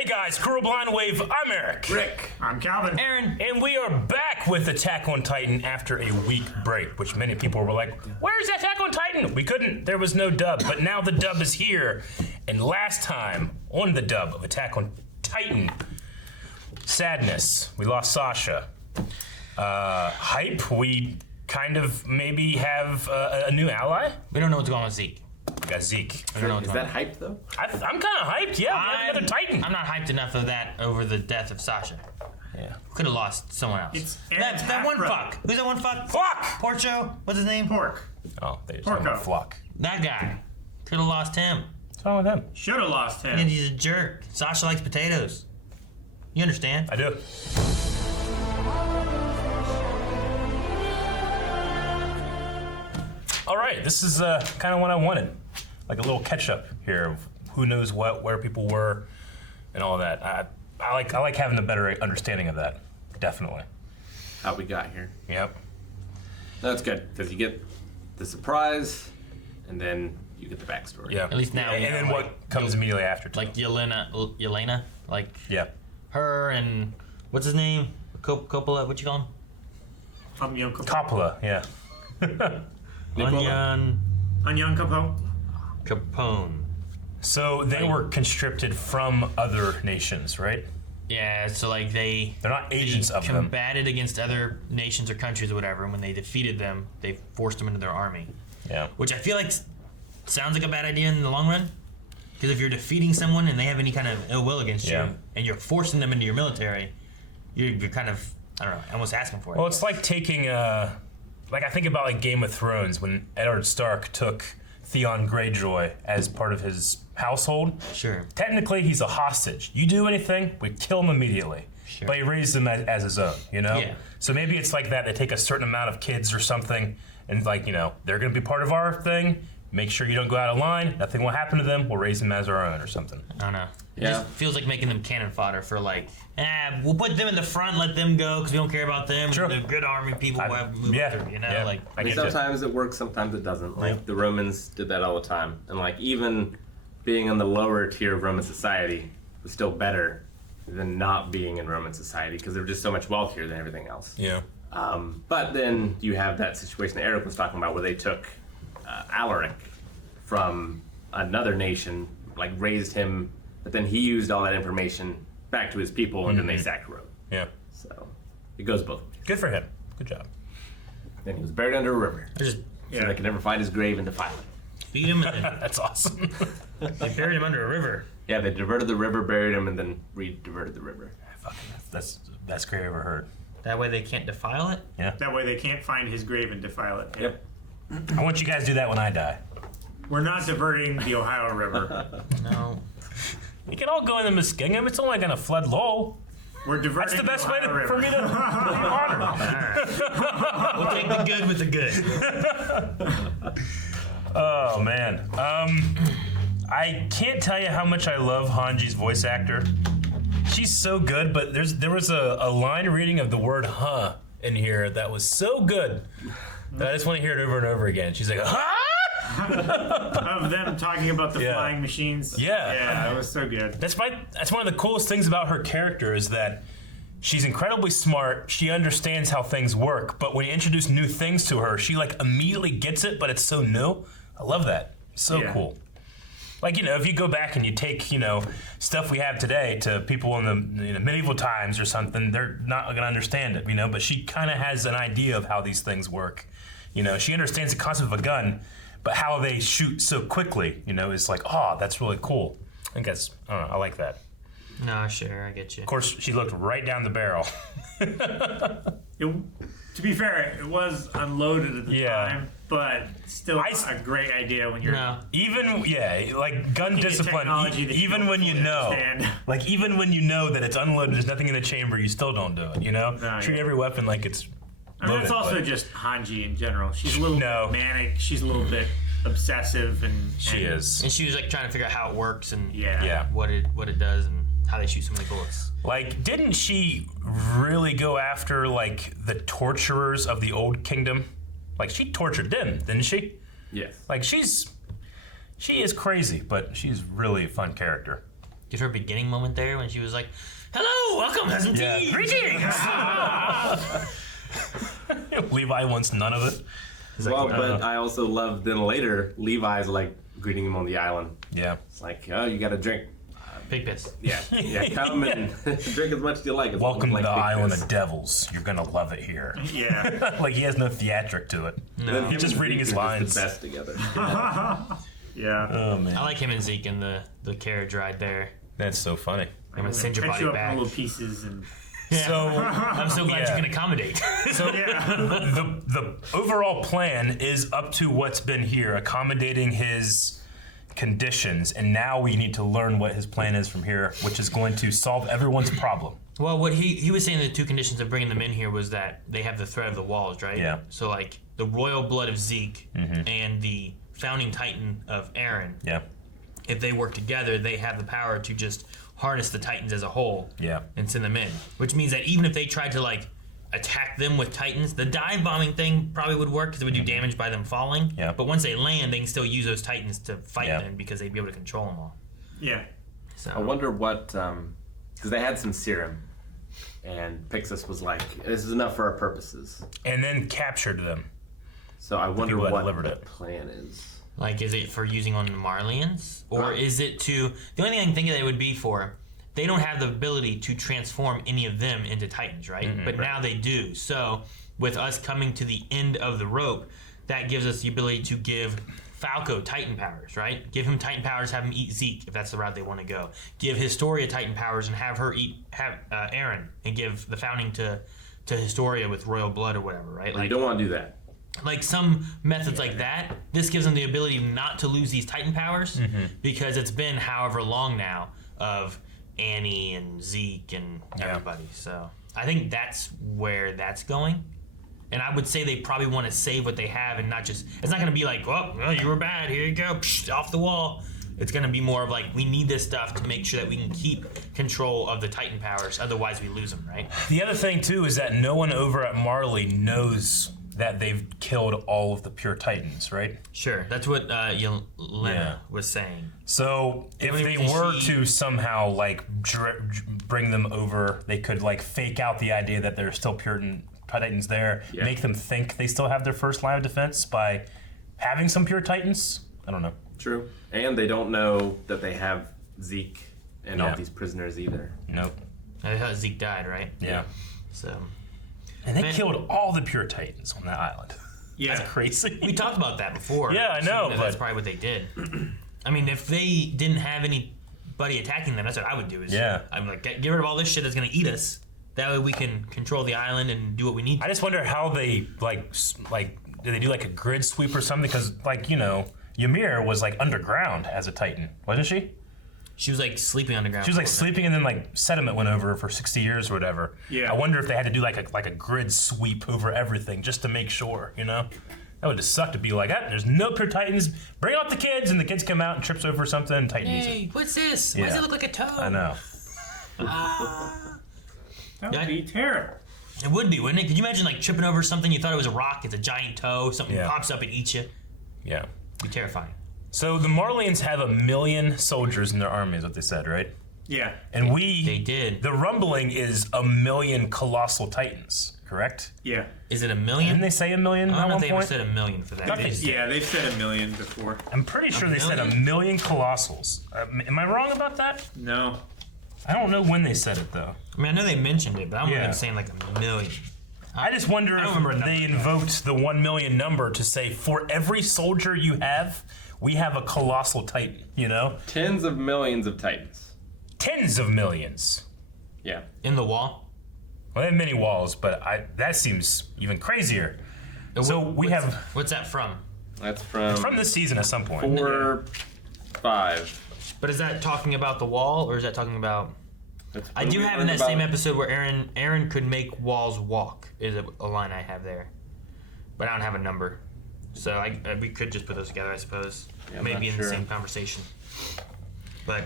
Hey guys, Cruel Blind Wave, I'm Eric. Rick. I'm Calvin. Aaron. And we are back with Attack on Titan after a week break, which many people were like, where's Attack on Titan? We couldn't, there was no dub, but now the dub is here. And last time on the dub of Attack on Titan, sadness, we lost Sasha. Hype, we kind of maybe have a new ally. We don't know what's going on with Zeke. We got Zeke. I don't know what's Is going that on. hype though? I'm kind of hyped, yeah. We have another Titan. I'm not hyped enough of that over the death of Sasha. Yeah. Could have lost someone else. It's that one half-brother. fuck. Who's that one fuck? Fuck! Porcho? What's his name? Pork. Oh, they just Porco. call him Flock. That guy. Could have lost him. What's wrong with him? Should have lost him. And he's a jerk. Sasha likes potatoes. You understand? I do. All right, this is kind of what I wanted. Like a little catch-up here of who knows what, where people were, and all that. I like having a better understanding of that. Definitely. How we got here. Yep. That's good because you get the surprise, and then you get the backstory. Yeah. At least now And we then know, what like, comes immediately after. Too. Like Yelena. Like Yeah. her and what's his name? Coppola. What you call him? Onion Capo. Coppola. Yeah. Onion Onion Capo. Capone. So they were conscripted from other nations, right? Yeah, so like they're not agents of them. combated against other nations or countries or whatever, and when they defeated them, they forced them into their army. Yeah. Which I feel like sounds like a bad idea in the long run. Because if you're defeating someone and they have any kind of ill will against Yeah. you, and you're forcing them into your military, you're kind of, I don't know, almost asking for it. Well, it's like taking like I think about like Game of Thrones when Eddard Stark took Theon Greyjoy as part of his household. Sure. Technically, he's a hostage. You do anything, we kill him immediately. Sure. But he raised him as his own, you know? Yeah. So maybe it's like that. They take a certain amount of kids or something, and like, you know, they're going to be part of our thing. Make sure you don't go out of line. Nothing will happen to them. We'll raise them as our own or something. I don't know. It Yeah. just feels like making them cannon fodder for like, we'll put them in the front, let them go because we don't care about them. Sure. And the good army people will have moved yeah, through, you know? yeah. Like, I I mean, get you. sometimes it works, sometimes it doesn't. Like Yeah. the Romans did that all the time, and like even being in the lower tier of Roman society was still better than not being in Roman society because they're just so much wealthier than everything else. Yeah. But then you have that situation that Eric was talking about where they took Alaric from another nation, like raised him, but then he used all that information back to his people, and then they sacked Rome. Yeah. So it goes both ways. Good for him. Good job. Then he was buried under a river, just so they could never find his grave and defile it. beat him and then That's awesome. they buried him under a river. Yeah, they diverted the river, buried him, and then re-diverted the river. Fucking, that's the best grave I ever heard. That way they can't defile it? Yeah. That way they can't find his grave and defile it. Yep. I want you guys to do that when I die. We're not diverting the Ohio River. No. We can all go in the Muskingum. It's only going to flood Lowell. We're diverting That's the best the way Ohio River. for me to be honored. We'll take the good with the good. Oh, man. I can't tell you how much I love Hanji's voice actor. She's so good, but there was a line reading of the word huh in here that was so good that I just want to hear it over and over again. She's like, huh? Of them talking about the Yeah. flying machines. Yeah. Yeah, it was so good. That's one of the coolest things about her character is that she's incredibly smart. She understands how things work, but when you introduce new things to her, she like immediately gets it, but it's so new. I love that. So Yeah. cool. Like, you know, if you go back and you take, you know, stuff we have today to people in the medieval times or something, they're not going to understand it, you know, but she kind of has an idea of how these things work. You know, she understands the concept of a gun, but how they shoot so quickly, you know, is like, oh, that's really cool. I think that's, I don't know, I like that. No, sure, I get you. Of course, she looked right down the barrel. To be fair, it was unloaded at the Yeah. time, but still a great idea when you're No. Even, yeah, like gun looking at discipline, technology that you even don't when you fully know, understand. like even when you know that it's unloaded, there's nothing in the chamber, you still don't do it, you know? No, Treat yeah. every weapon like it's I mean, loaded, that's also but just Hanji in general. She's a little No. bit manic. She's a little bit obsessive, and she and- is. And she was like trying to figure out how it works and Yeah. what it does and how they shoot so many bullets. Like, didn't she really go after, like, the torturers of the Old Kingdom? Like, she tortured them, didn't she? Yes. Like, she is crazy, but she's really a fun character. Get her beginning moment there when she was like, "Hello, welcome, have some tea." Greetings. Levi wants none of it. Well, but I also love then later Levi's like greeting him on the island. Yeah. It's like, oh, you got a drink. Pig piss. Yeah, come and drink as much as you like. As Welcome to like the pig Island piss. of Devils. You're gonna love it here. Yeah. Like he has no theatric to it. No. He's just reading his They're lines. the best together. Yeah. Oh man, I like him and Zeke in the carriage ride there. that's so funny. I'm gonna send your Cut body you up in back. little pieces and So, I'm so glad Yeah. you can accommodate. so the overall plan is up to what's been here, accommodating his conditions, and now we need to learn what his plan is from here, which is going to solve everyone's problem. Well, what he was saying, the two conditions of bringing them in here was that they have the threat of the walls, right? Yeah. So like the royal blood of Zeke and the founding titan of Aaron, Yeah, if they work together, they have the power to just harness the titans as a whole yeah, and send them in. Which means that even if they tried to like attack them with titans, the dive bombing thing probably would work because it would do damage by them falling. Yeah. But once they land, they can still use those titans to fight Yeah. them because they'd be able to control them all. yeah. So I wonder what, because they had some serum, and Pixis was like, "This is enough for our purposes." and then captured them. So I wonder people that what delivered the it. plan is. like, is it for using on the Marlians? Or Right. is it to... The only thing I can think of that it would be for, they don't have the ability to transform any of them into titans, right? But now they do. So with us coming to the end of the rope, that gives us the ability to give Falco Titan powers, right? Give him Titan powers, have him eat Zeke if that's the route they want to go. Give Historia Titan powers and have her eat Aaron, and give the founding to Historia with royal blood or whatever, right? You don't want to do that. Like some methods like that, this gives them the ability not to lose these Titan powers because it's been however long now of Annie and Zeke and everybody. So I think that's where that's going. And I would say they probably want to save what they have and not just... It's not going to be like, well, you were bad, here you go, psh, off the wall. It's going to be more of like, we need this stuff to make sure that we can keep control of the Titan powers, otherwise we lose them, right? The other thing too is that no one over at Marley knows that they've killed all of the pure titans, right? Sure, that's what Yelena Yeah. was saying. So if only they reason were she- to somehow like bring them over, they could like fake out the idea that there's still pure titans there, Yeah. make them think they still have their first line of defense by having some pure titans. I don't know. True. And they don't know that they have Zeke and Yeah. all these prisoners either. Nope. I thought Zeke died, right? Yeah. So And they Man. killed all the pure titans on that island. Yeah. That's crazy. we talked about that before. Yeah, I so know, that's but- probably what they did. I mean, if they didn't have anybody attacking them, that's what I would do. Is Yeah. I'm like, get rid of all this shit that's gonna eat us. That way we can control the island and do what we need. I just wonder how they like do they do like a grid sweep or something? Because Ymir was like underground as a titan, wasn't she? She was like sleeping underground. She was like for a bit. sleeping, and then like sediment went over her for 60 years or whatever. Yeah. I wonder if they had to do like a grid sweep over everything just to make sure, That would just suck to be like, there's no pure titans. Bring out the kids, and the kids come out and trips over something, and Titan eats it. Hey, what's this? Why does Yeah. it look like a toe? I know. That would be terrible. It would be, wouldn't it? Could you imagine like tripping over something you thought it was a rock? It's a giant toe. Something Yeah. pops up and eats you. Yeah. It'd be terrifying. So the Marlians have 1 million soldiers in their army, is what they said, right? Yeah. And They did. The rumbling is 1 million colossal titans, correct? Yeah. Is it 1 million? Didn't they say 1 million I at don't know one if they ever point? said 1 million for that. Nothing. Yeah, they've said 1 million before. I'm pretty sure they said 1 million colossals. Am I wrong about that? No. I don't know when they said it though. I mean, I know they mentioned it, but I don't remember Yeah. them saying like 1 million. I just wonder I don't if remember a number they like that. invoked the 1 million number to say, for every soldier you have, we have a colossal titan, Tens of millions of titans. Tens of millions. Yeah. In the wall? Well, they have many walls, but that seems even crazier. So we have, What's that from? That's from this season at some point. 4, 5. But is that talking about the wall, or is that talking about... That's I when do we have in learned that same about- episode where Aaron could make walls walk, is a line I have there. But I don't have a number. So we could just put those together, I suppose. Yeah, I'm Maybe not in the sure. same conversation. But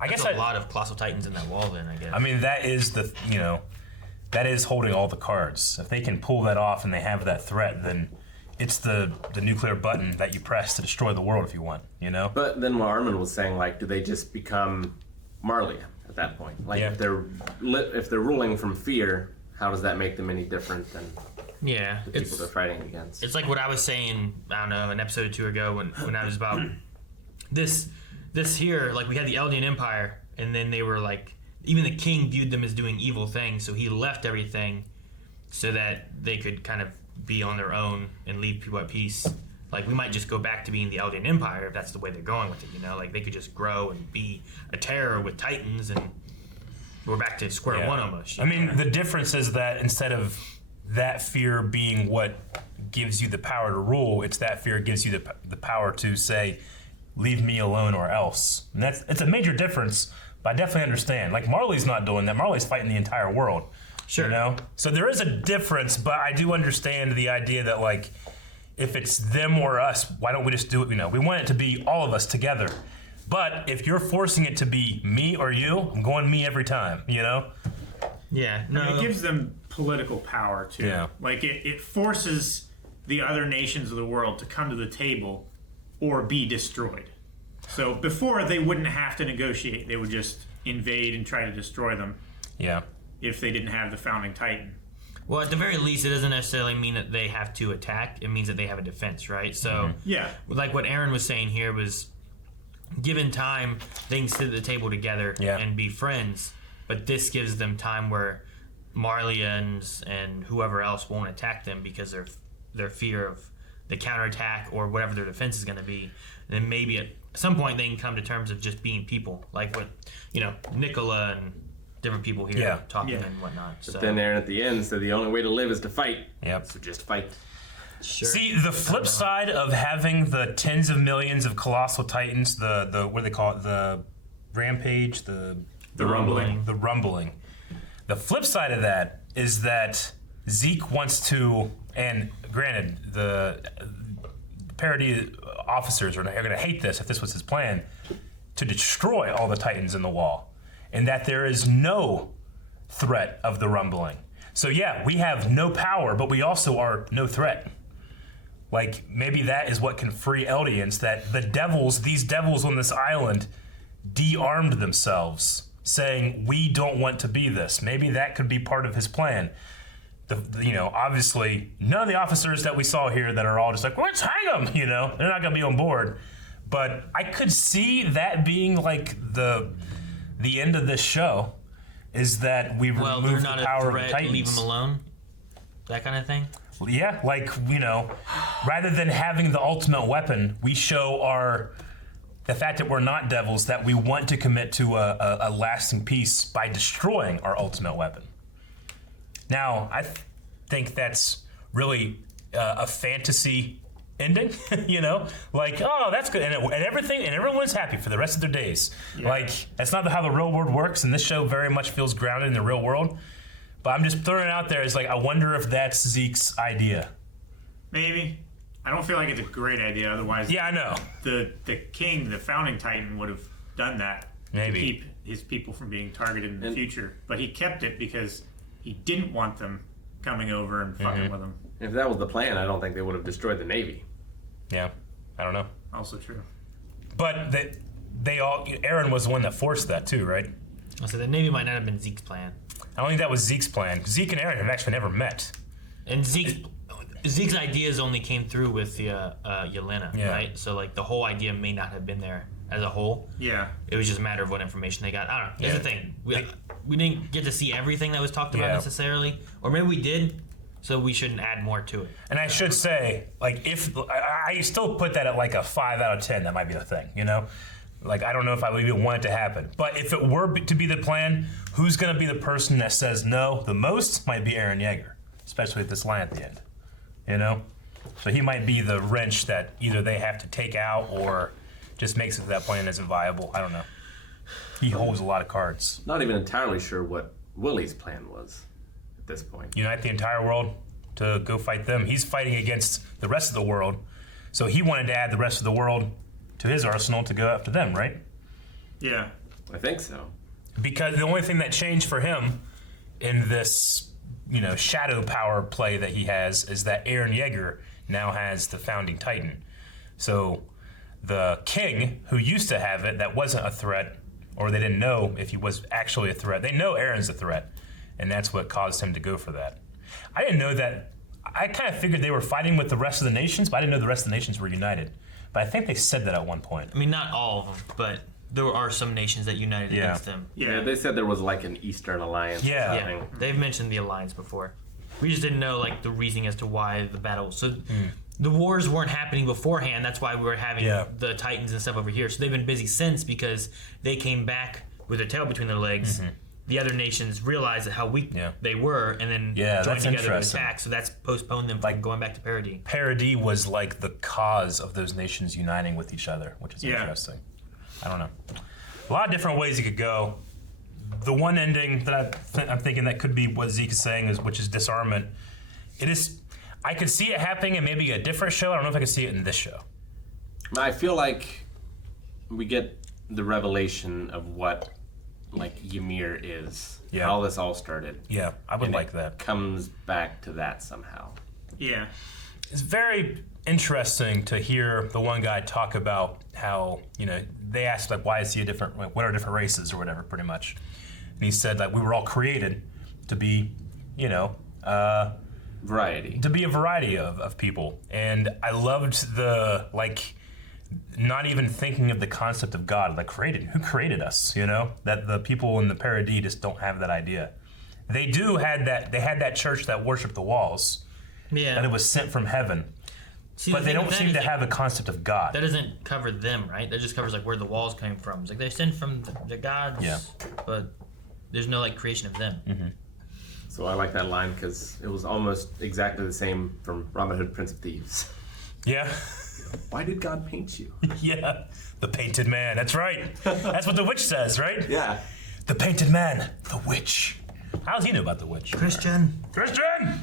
I guess there's a lot of colossal titans in that wall then, I guess. I mean, that is that is holding all the cards. If they can pull that off and they have that threat, then it's the nuclear button that you press to destroy the world if you want, But then what Armin was saying, like, do they just become Marley at that point? Like Yeah. if they're ruling from fear, how does that make them any different than Yeah, the people they're fighting against? it's like what I was saying. I don't know, an episode or two ago when I was about this here. Like we had the Eldian Empire, and then they were like, even the king viewed them as doing evil things, so he left everything so that they could kind of be on their own and leave people at peace. Like we might just go back to being the Eldian Empire if that's the way they're going with it. You know, like they could just grow and be a terror with Titans, and we're back to square one almost. I mean, the difference is that instead of that fear being what gives you the power to rule, it's that fear gives you the power to say, leave me alone or else. And it's a major difference, but I definitely understand. Like, Marley's not doing that. Marley's fighting the entire world. Sure. You know? So there is a difference, but I do understand the idea that, like, if it's them or us, why don't we just do it? You know, we want it to be all of us together. But if you're forcing it to be me or you, I'm going me every time, you know? Yeah, no. It gives them political power too. Yeah. Like it forces the other nations of the world to come to the table or be destroyed. So before they wouldn't have to negotiate; they would just invade and try to destroy them Yeah. if they didn't have the founding Titan. Well, at the very least, it doesn't necessarily mean that they have to attack. It means that they have a defense, right? So, Yeah. like what Aaron was saying here was, given time, they can sit at the table together and be friends. But this gives them time where Marleyans and whoever else won't attack them because of their fear of the counterattack or whatever their defense is going to be. And then maybe at some point they can come to terms of just being people, like what Nicola and different people here talking and whatnot. But then Aaron at the end said the only way to live is to fight. Yep. So just fight. Sure. See, the flip side of having the tens of millions of colossal titans, the what do they call it? The rampage, the rumbling. The rumbling. The flip side of that is that Zeke wants to, and granted, the parody officers are going to hate this if this was his plan, to destroy all the titans in the wall, and that there is no threat of the rumbling. So yeah, we have no power, but we also are no threat. Like, maybe that is what can free Eldians, that these devils on this island de-armed themselves, saying, we don't want to be this. Maybe that could be part of his plan. Obviously, none of the officers that we saw here that are all just like, let's hang them, they're not going to be on board. But I could see that being like the end of this show, is that we remove the power of the Titans. Leave them alone, that kind of thing. Well, yeah, rather than having the ultimate weapon, we show the fact that we're not devils, that we want to commit to a lasting peace by destroying our ultimate weapon. Now, I think that's really a fantasy ending, oh, that's good, and everyone's happy for the rest of their days. Yeah. Like, that's not how the real world works, and this show very much feels grounded in the real world. But I'm just throwing it out there as, like, I wonder if that's Zeke's idea. Maybe. I don't feel like it's a great idea. Otherwise, yeah, I know. The king, the founding Titan, would have done that to keep his people from being targeted in the future. But he kept it because he didn't want them coming over and fucking with him. If that was the plan, I don't think they would have destroyed the Navy. Yeah, I don't know. Also true. But Aaron was the one that forced that too, right? So the Navy might not have been Zeke's plan. I don't think that was Zeke's plan. Zeke and Aaron have actually never met. And Zeke's ideas only came through with Yelena, right? So, like, the whole idea may not have been there as a whole. Yeah. It was just a matter of what information they got. I don't know. Here's the thing. We didn't get to see everything that was talked about necessarily. Or maybe we did, so we shouldn't add more to it. And I should say, like, if I still put that at, like, a 5 out of 10, that might be the thing, Like, I don't know if I would even want it to happen. But if it were to be the plan, who's going to be the person that says no the most? Might be Aaron Yeager, especially with this line at the end. So he might be the wrench that either they have to take out or just makes it that plan isn't viable. I don't know. He holds a lot of cards. Not even entirely sure what Willie's plan was at this point. Unite the entire world to go fight them. He's fighting against the rest of the world. So he wanted to add the rest of the world to his arsenal to go after them, right? Yeah. I think so. Because the only thing that changed for him in this, shadow power play that he has is that Aaron Yeager now has the founding Titan. So the king, who used to have it, that wasn't a threat, or they didn't know if he was actually a threat. They know Aaron's a threat, and that's what caused him to go for that. I didn't know that. I kind of figured they were fighting with the rest of the nations, but I didn't know the rest of the nations were united. But I think they said that at one point. I mean, not all of them, but there are some nations that united against them. Yeah, they said there was like an Eastern Alliance. Yeah. Or Yeah, something. they've mentioned the alliance before. We just didn't know like the reasoning as to why the battle. So the wars weren't happening beforehand. That's why we were having the Titans and stuff over here. So they've been busy since because they came back with their tail between their legs. The other nations realized how weak they were, and then joined that's together to interesting. attack. So that's postponed them from going back to parity. Parody was like the cause of those nations uniting with each other, which is interesting. I don't know. A lot of different ways it could go. The one ending that I'm thinking that could be what Zeke is saying, which is disarmament. It is. I could see it happening in maybe a different show. I don't know if I could see it in this show. I feel like we get the revelation of what like Ymir is. Yeah. How this all started. Yeah, I would And like it that. comes back to that somehow. Yeah. It's very interesting to hear the one guy talk about how, they asked, like, why is he a different, like, what are different races or whatever, pretty much. And he said, like, we were all created to be, Variety. to be a variety of people. And I loved the, like, not even thinking of the concept of God, like, who created us, That the people in the Paradis just don't have that idea. They had that church that worshiped the walls, Yeah. that it was sent from heaven. See, But the they thing don't with that seem is, to like, have a concept of God. that doesn't cover them, right? That just covers like where the walls came from. It's like they're sent from the gods, Yeah. but there's no like creation of them. So I like that line because it was almost exactly the same from Robin Hood, Prince of Thieves. Yeah. Why did God paint you? Yeah. The painted man. That's right. That's what the witch says, right? Yeah. The painted man. The witch. How does he know about the witch? Christian. Christian!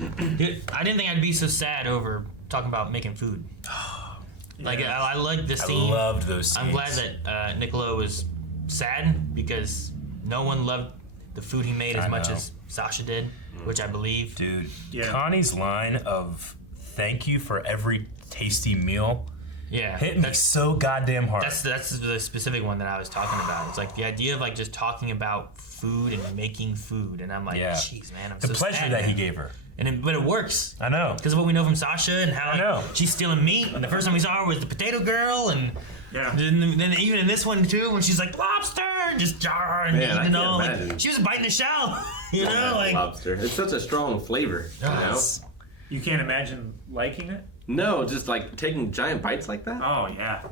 I didn't think I'd be so sad over talking about making food. Like I like the I scene. loved those scenes. I'm glad that Niccolo was sad because no one loved the food he made as much know. as Sasha did, which I believe. Dude, Yeah. Connie's line of thank you for every tasty meal Yeah, hit me so goddamn hard. That's the specific one that I was talking about. It's like the idea of like just talking about food and making food, and I'm like, jeez, man, I'm the so pleasure sad, that man. he gave her. But it works. I know. Because of what we know from Sasha and how I know. she's stealing meat. And the first time we saw her was the potato girl, and then even in this one too, when she's like lobster, just jar and Man, I eating can't all. Like, imagine. she was biting the shell, like. Lobster. It's such a strong flavor. Yes. You can't imagine liking it? No, just like taking giant bites like that. Oh, yeah.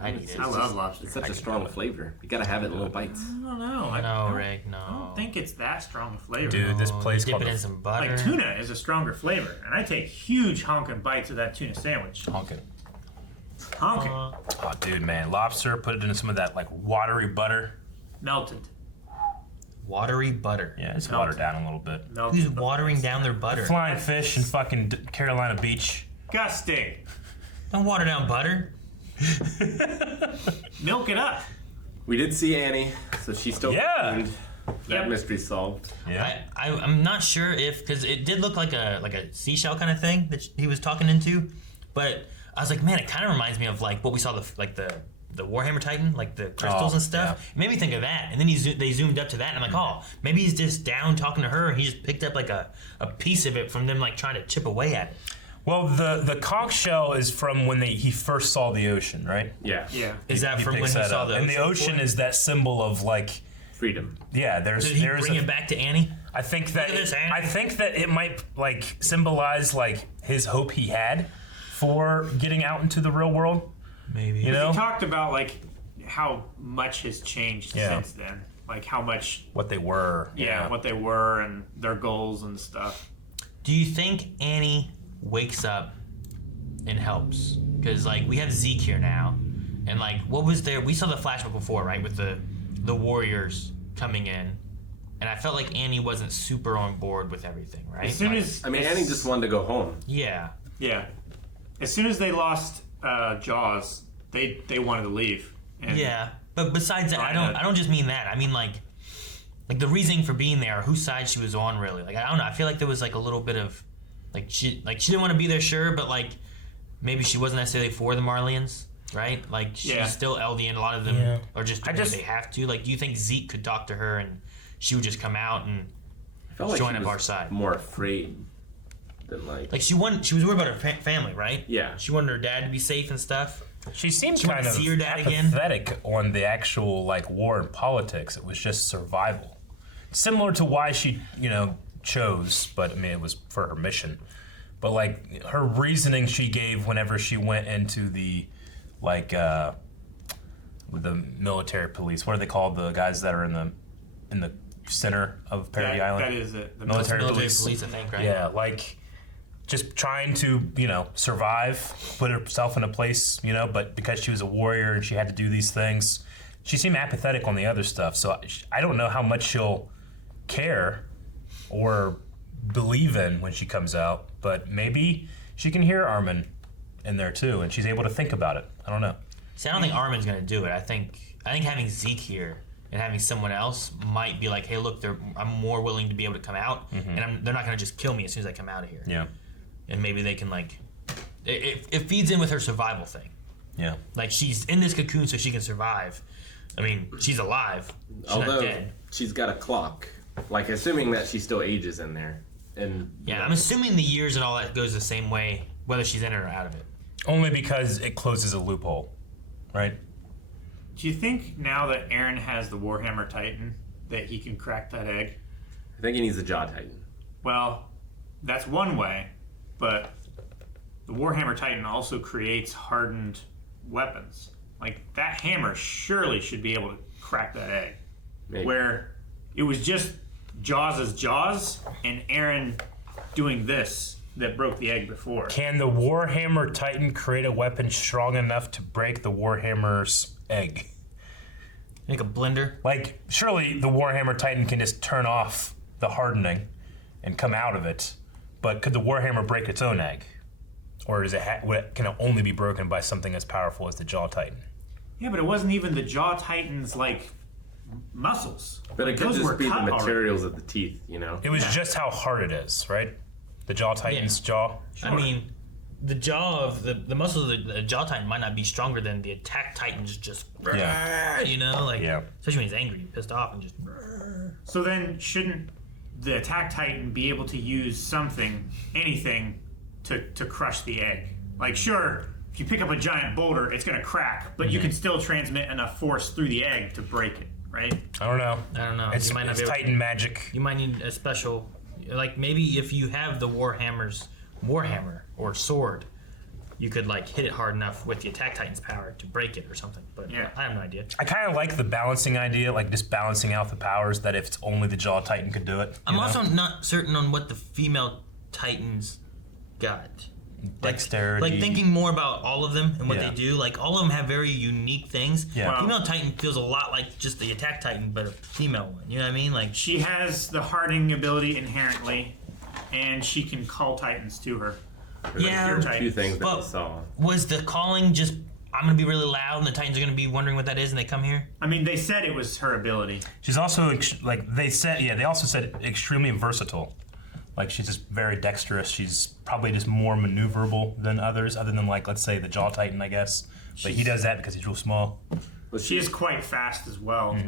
I need it. I love lobster. It's such a strong flavor. You gotta have it in little bites. I don't know. No, Rick, no. I don't think it's that strong a flavor. Dude, this Oh, place dip called it the in some butter. Like tuna is a stronger flavor, and I take huge honking bites of that tuna sandwich. Honkin'. Honking, Oh, dude, man. Lobster, put it in some of that, like, watery butter. melted, Watery butter. Yeah, it's Melted. watered down a little bit. melted. Who's watering down their butter? Flying fish in fucking Carolina Beach. Disgusting. Don't water down butter. Milk it up. We did see Annie, so she's still Yeah. cleaned. That Yep. mystery solved. Yeah. I'm not sure if because it did look like a seashell kind of thing that he was talking into, but I was like, man, it kind of reminds me of like what we saw the Warhammer Titan, like the crystals Oh, and stuff. It made me think of that, and then they zoomed up to that, and I'm like, oh, maybe he's just down talking to her, and he just picked up like a piece of it from them like trying to chip away at it. Well, the conch shell is from when he first saw the ocean, right? Yeah. Yeah. Is that from when he picks that saw up. the And the ocean is that symbol of, like, Freedom. yeah, there's Did he there's bring it back to Annie? I think that Look at this, Annie. I think that it might like symbolize like his hope he had for getting out into the real world. Maybe. You know He talked about like how much has changed Yeah. since then. Like how much, what they were. what they were and their goals and stuff. Do you think Annie wakes up and helps? Because like we have Zeke here now, and like what was there? We saw the flashback before, right, with the warriors coming in, and I felt like Annie wasn't super on board with everything, right? As soon Like, as I mean, Annie just wanted to go home. yeah, as soon as they lost Jaws, they wanted to leave. And yeah. But besides that, Right. I don't just mean that. I mean like the reasoning for being there, whose side she was on, really. Like I don't know. I feel like there was like a little bit of she didn't want to be there, sure, but like maybe she wasn't necessarily for the Marlians. right? Like she's Yeah. still Eldian. A lot of them Yeah. are just doing what they have to. Like, do you think Zeke could talk to her and she would just come out and I felt like join she up was our side? more afraid than like Like she was worried about her family, right? Yeah. She wanted her dad to be safe and stuff. She seemed She wanted kind to of see her dad again? apathetic on the actual like war and politics. It was just survival, similar to why she chose. But I mean, it was for her mission. But like her reasoning she gave whenever she went into the like with the military police. What are they called? The guys that are in the center of Parody Island. That is it. The Military Military police. police, I think, right? Yeah, like just trying to, survive, put herself in a place, but because she was a warrior and she had to do these things, she seemed apathetic on the other stuff. So I don't know how much she'll care or believe in when she comes out, but maybe she can hear Armin in there too, and she's able to think about it. I don't know. See, I don't think Armin's gonna do it. I think having Zeke here and having someone else might be like, hey, look, I'm more willing to be able to come out, and they're not gonna just kill me as soon as I come out of here. Yeah. And maybe they can it feeds in with her survival thing. Yeah. Like she's in this cocoon so she can survive. I mean, she's alive. She's not although dead. she's got a clock. Like assuming that she still ages in there. And Yeah, I'm assuming the years and all that goes the same way, whether she's in it or out of it. Only because it closes a loophole, right? Do you think now that Aaron has the Warhammer Titan that he can crack that egg? I think he needs the Jaw Titan. Well, that's one way, but the Warhammer Titan also creates hardened weapons. Like, that hammer surely should be able to crack that egg. Maybe. Where it was just Jaws' jaws and Aaron doing this that broke the egg before. Can the Warhammer Titan create a weapon strong enough to break the Warhammer's egg? Like a blender. Like, surely the Warhammer Titan can just turn off the hardening and come out of it, but could the Warhammer break its own egg? Or can it only be broken by something as powerful as the Jaw Titan? Yeah, but it wasn't even the Jaw Titan's, muscles. But it could Those just were be the cut already. materials of the teeth, It was just how hard it is, right? The Jaw Titan's jaw? I mean, the jaw of the muscles of the Jaw Titan might not be stronger than the Attack Titan's just, Yeah. especially when he's angry, pissed off, and just. So then, shouldn't the Attack Titan be able to use anything, to crush the egg? Like, sure, if you pick up a giant boulder, it's going to crack, but you can still transmit enough force through the egg to break it, right? I don't know. I don't know. It's, You might not it's be able to- Titan magic. You might need a special, like maybe if you have the Warhammer or sword, you could hit it hard enough with the Attack Titan's power to break it or something. But Yeah. I have no idea. I kind of like the balancing idea, like just balancing out the powers, that if it's only the Jaw Titan could do it. I'm you know? also not certain on what the female Titans got. Dexterity. Like thinking more about all of them and what Yeah. they do. Like all of them have very unique things. Yeah. Wow. Female Titan feels a lot like just the Attack Titan, but a female one. You know what I mean? Like She has the hardening ability inherently, and she can call Titans to her. Yeah, your A Titan. few things that But- we saw. was the calling just I'm gonna be really loud and the Titans are gonna be wondering what that is and they come here? I mean, they said it was her ability. She's also, they also said extremely versatile. Like, she's just very dexterous. She's probably just more maneuverable than others, other than, let's say, the Jaw Titan, I guess. But he does that because he's real small. Well, She is quite fast as well.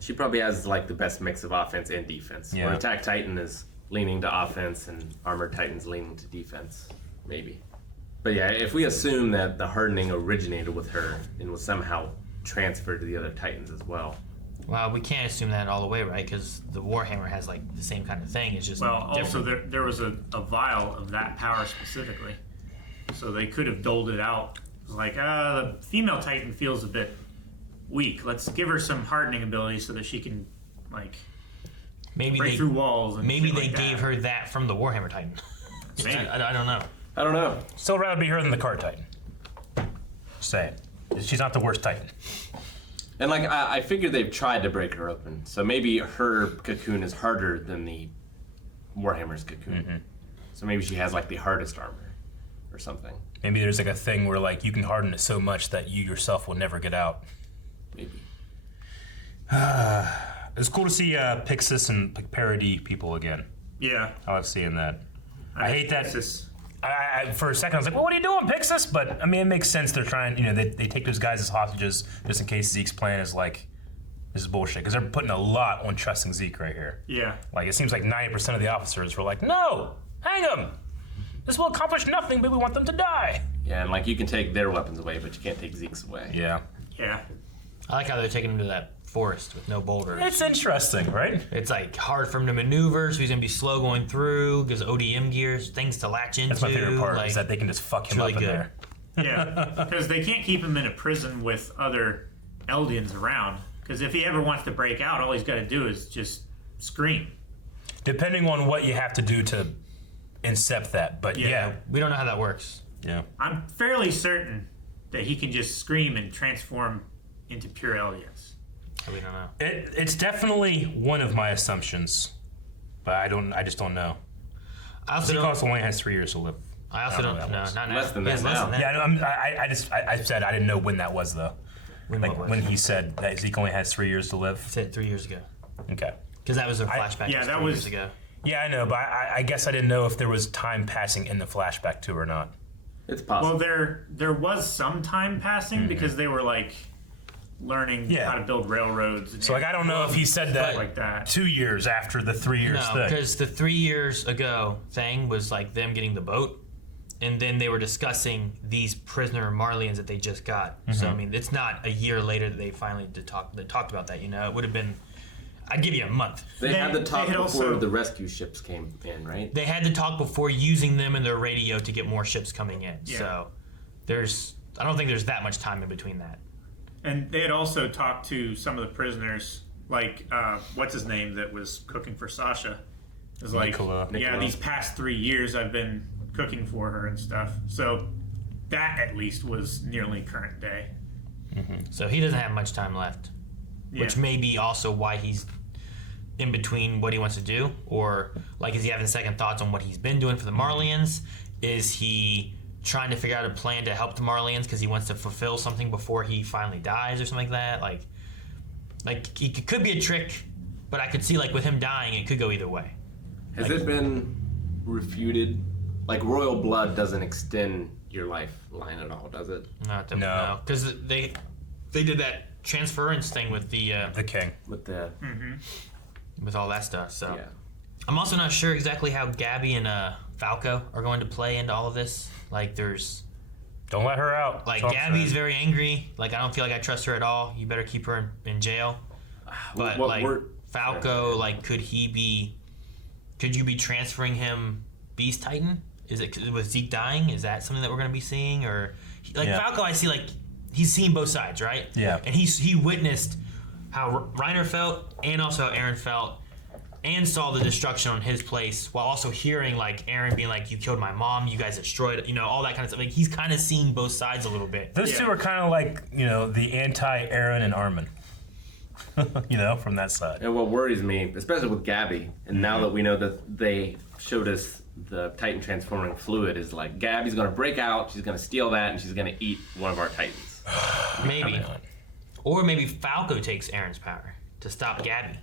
She probably has the best mix of offense and defense. Yeah. Where Attack Titan is leaning to offense and Armored Titan's leaning to defense, maybe. But yeah, if we assume that the hardening originated with her and was somehow transferred to the other Titans as well. Well, we can't assume that all the way, right? Because the Warhammer has the same kind of thing. It's just Well, also different. there was a vial of that power specifically, so they could have doled it out. It was the female Titan feels a bit weak. Let's give her some hardening ability so that she can maybe break they through walls. And maybe shit they like gave that. her that from the Warhammer Titan. Maybe. I don't know. I don't know. Still rather be her than the Car Titan. Just saying. She's not the worst Titan. And I figured they've tried to break her open, so maybe her cocoon is harder than the Warhammer's cocoon. So maybe she has the hardest armor or something. Maybe there's a thing where you can harden it so much that you yourself will never get out. Maybe. It's cool to see Pixis and parody people again. Yeah. I love seeing that. I hate that. Texas. for a second I was like, well, what are you doing, Pixis? But I mean, it makes sense. They're trying, they take those guys as hostages just in case Zeke's plan is like, this is bullshit, because they're putting a lot on trusting Zeke right here. Yeah. Like, it seems like 90% of the officers were like, no, hang them. This will accomplish nothing, but we want them to die. Yeah, and like you can take their weapons away, but you can't take Zeke's away. Yeah. Yeah. I like how they're taking him to that forest with no boulders. It's interesting, right? It's like hard for him to maneuver, so he's gonna be slow going through. Gives ODM gears, things to latch into. That's my favorite part, like, is that they can just fuck him really up in good. there. Yeah, because they can't keep him in a prison with other Eldians around. Because if he ever wants to break out, all he's got to do is just scream. Depending on what you have to do to incept that, but yeah. We don't know how that works. Yeah. I'm fairly certain that he can just scream and transform into pure Eldians. We don't know. It's definitely one of my assumptions, but I just don't know. I also Zeke don't. also only has 3 years to live. I also don't. know No, that not now. Less than He has that less now. than that. Yeah, I said I didn't know when that was though. When he said that Zeke only has 3 years to live. Said 3 years ago. Okay. Because that was a flashback. yeah, just that 3 was- years ago. Yeah, I know, but I guess I didn't know if there was time passing in the flashback too or not. It's possible. Well, there was some time passing because they were like learning Yeah. how to build railroads. And So like I don't know if he said that like that. 2 years after the 3 years No, thing. because the 3 years ago thing was like them getting the boat, and then they were discussing these prisoner Marlians that they just got. So I mean, it's not a year later that they finally talked about that. It would have been. I'd give you a month. they had the talk had before also- the rescue ships came in, right? They had to talk before using them in their radio to get more ships coming in. Yeah. So I don't think there's that much time in between that. And they had also talked to some of the prisoners, like what's his name that was cooking for Sasha. It was like, Nicola. yeah, these past 3 years I've been cooking for her and stuff. So that at least was nearly current day. So he doesn't have much time left, which Yeah. may be also why he's in between what he wants to do, or like is he having second thoughts on what he's been doing for the Marlians? Is he trying to figure out a plan to help the Marlians because he wants to fulfill something before he finally dies or something like that? Like it could be a trick, but I could see like with him dying, it could go either way. Has it been refuted? Like royal blood doesn't extend your lifeline at all, does it? No. Because they did that transference thing with the king. With the with all that stuff. So yeah. I'm also not sure exactly how Gabby and Falco are going to play into all of this. Like there's Don't let her out. like That's all I'm Gabby's saying. very angry. Like I don't feel like I trust her at all. You better keep her in jail. But What like word- Falco, like could you be transferring him Beast Titan? Is it with Zeke dying? Is that something that we're going to be seeing? Or like Yeah. Falco, I see like he's seen both sides, right? Yeah. And he witnessed how Reiner felt and also how Aaron felt, and saw the destruction on his place, while also hearing like Aaron being like, "You killed my mom. You guys destroyed it." All that kind of stuff. Like he's kind of seeing both sides a little bit. Those two are kind of like, the anti-Aaron and Armin. From that side. And what worries me, especially with Gabby, and now that we know that they showed us the Titan transforming fluid, is like Gabby's going to break out, she's going to steal that, and she's going to eat one of our Titans. Maybe. Or maybe Falco takes Aaron's power to stop Gabby.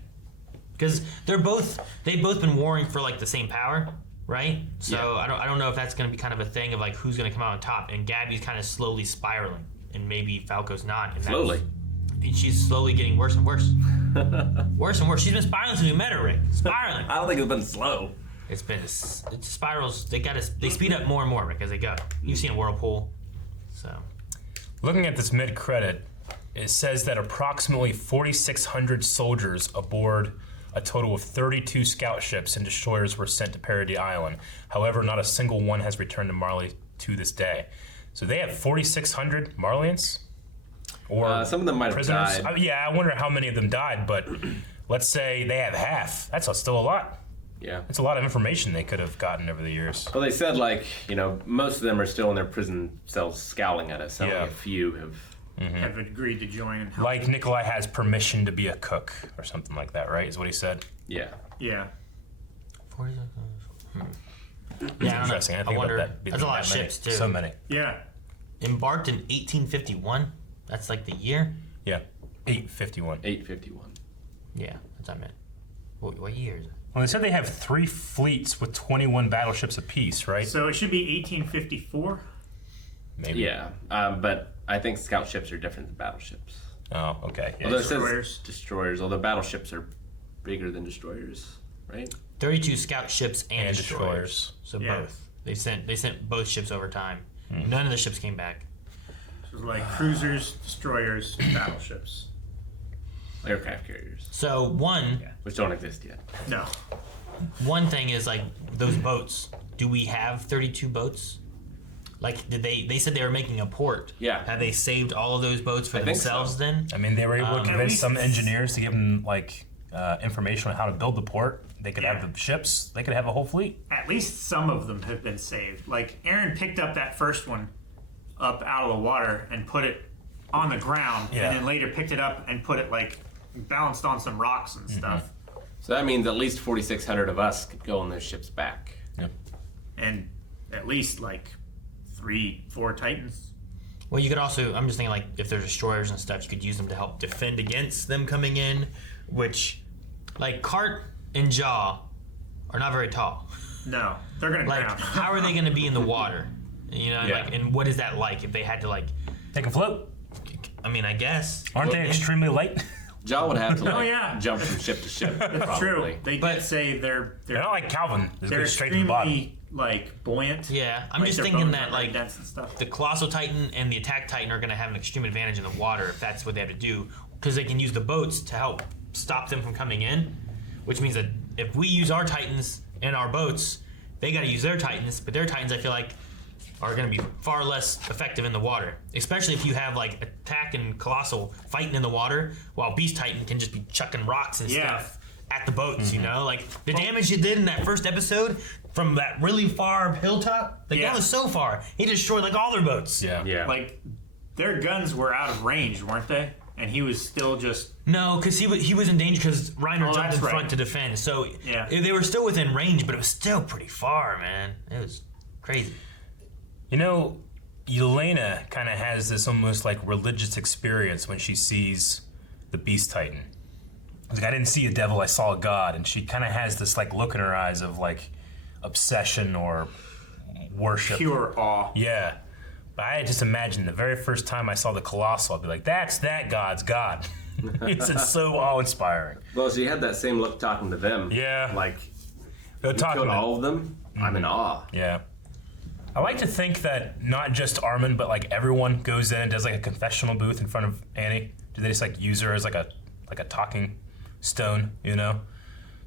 Because they've both been warring for like the same power, right? So Yeah. I don't know if that's going to be kind of a thing of like who's going to come out on top. And Gabby's kind of slowly spiraling, and maybe Falco's not. And Slowly. She's slowly getting worse and worse. Worse and worse. She's been spiraling since we met her, Rick. Spiraling. I don't think it's been slow. It's spirals. They speed up more and more, Rick, as they go. You've seen a whirlpool, so. Looking at this mid-credit, it says that approximately 4,600 soldiers aboard a total of 32 scout ships and destroyers were sent to Parody Island. However, not a single one has returned to Marley to this day. So they have 4,600 Marlians? Or Some of them might have prisoners? died. Yeah, I wonder how many of them died, but let's say they have half. That's still a lot. Yeah. It's a lot of information they could have gotten over the years. Well, they said, most of them are still in their prison cells scowling at us. Only Yeah. a few have. Have agreed to join and help. Like Nikolai has permission to be a cook or something like that, right? Is what he said. Yeah. Yeah. Yeah, I don't know. Interesting. I think wonder. about that. That's a lot of that many. ships too. So many. Yeah. Embarked in 1851. That's like the year. Yeah. 851. 851. Yeah, that's what I meant. What year is it? Well, they said they have 3 fleets with 21 battleships apiece, right? So it should be 1854. Maybe. Yeah, but I think scout ships are different than battleships. Oh, okay. Yeah. Although it says Destroyers. destroyers, although battleships are bigger than destroyers, right? 32 scout ships and, And destroyers. destroyers. So Yeah. both. They sent both ships over time. None of the ships came back. So it's like cruisers, destroyers, battleships. Aircraft carriers, So which don't exist yet. No. one thing is like those boats. Do we have 32 boats? Like, did they said they were making a port? Yeah. Have they saved all of those boats for I think themselves so. then? I mean, they were able to At convince least- some engineers to give them like information on how to build the port. They could Yeah. have the ships. They could have a whole fleet. At least some of them have been saved. Like Aaron picked up that first one up out of the water and put it on the ground, Yeah. and then later picked it up and put it like balanced on some rocks and stuff. So that means at least 4,600 of us could go on those ships back. Yep. And at least like 3-4 Titans. Well, you could also, I'm just thinking like if there's destroyers and stuff, you could use them to help defend against them coming in, which like Cart and Jaw are not very tall. No, they're gonna Like, drown. how are they going to be in the water? You know, Yeah. like, and what is that like if they had to like? They can float. I mean, I guess. Aren't they extremely light? Jaw would have to like, yeah. jump from ship to ship. True. Probably. They But- did say they're They're not like Calvin. They they're go straight to the bottom. extremely like buoyant. Yeah, I'm Like, just their thinking bones that aren't very like dense and stuff. the Colossal Titan and the Attack Titan are going to have an extreme advantage in the water if that's what they have to do, because they can use the boats to help stop them from coming in, which means that if we use our Titans and our boats, they got to use their Titans, but their Titans I feel like are going to be far less effective in the water, especially if you have like Attack and Colossal fighting in the water while Beast Titan can just be chucking rocks and Yeah. stuff at the boats, you know? Like the damage you did in that first episode from that really far hilltop, like Yeah. that was so far. He destroyed like all their boats. Yeah. Yeah. Like their guns were out of range, weren't they? And he was still just No, because he was in danger because Reiner Oh, jumped that's in front right. to defend. So Yeah. they were still within range, but it was still pretty far, man. It was crazy. You know, Elena kind of has this almost like religious experience when she sees the Beast Titan. Like, I didn't see a devil, I saw a god, and she kind of has this like look in her eyes of like obsession or worship. pure awe. Yeah. But I just imagined the very first time I saw the Colossal, I'd be like, that's that god's god. It's so awe-inspiring. Well, so you had that same look talking to them. Yeah. Like, Go you talk killed to all of them? I'm in awe. Yeah. I like to think that not just Armin, but like everyone goes in and does like a confessional booth in front of Annie. Do they just like use her as like a talking stone, you know?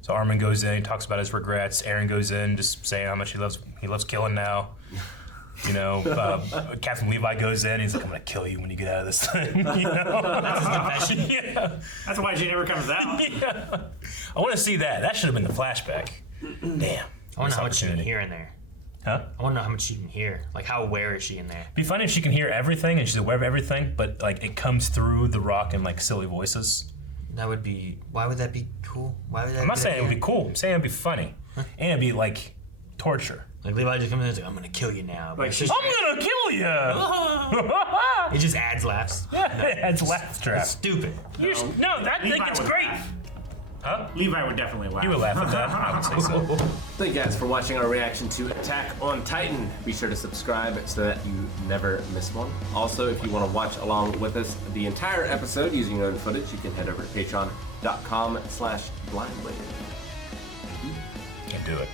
So Armin goes in, he talks about his regrets. Aaron goes in, just saying how much he loves killing now. You know, Captain Levi goes in, he's like, I'm gonna kill you when you get out of this thing. You know? That's his confession. Yeah. That's why she never comes out. Yeah. I want to see that. That should have been the flashback. Damn. I wonder how much she can opportunity. hear in there. Huh? I want to know how much she can hear. Like, how aware is she in there? Be funny if she can hear everything and she's aware of everything, but like it comes through the rock in like silly voices. That would be. Why would that be cool? Why would that? I'm not saying it would be cool. I'm saying it'd be funny, and it'd be like torture. Like Levi just comes in and is like, "I'm gonna kill you now." But Like, it's she's- just, I'm gonna kill you. it just adds laughs. It's laugh trap. Stupid. No, that thing Levi it's would great. laugh. Huh? Levi would definitely laugh. You would laugh at that. I would say so. Thank you guys for watching our reaction to Attack on Titan. Be sure to subscribe so that you never miss one. Also, if you want to watch along with us the entire episode using your own footage, you can head over to patreon.com/blindwave. Can't do it.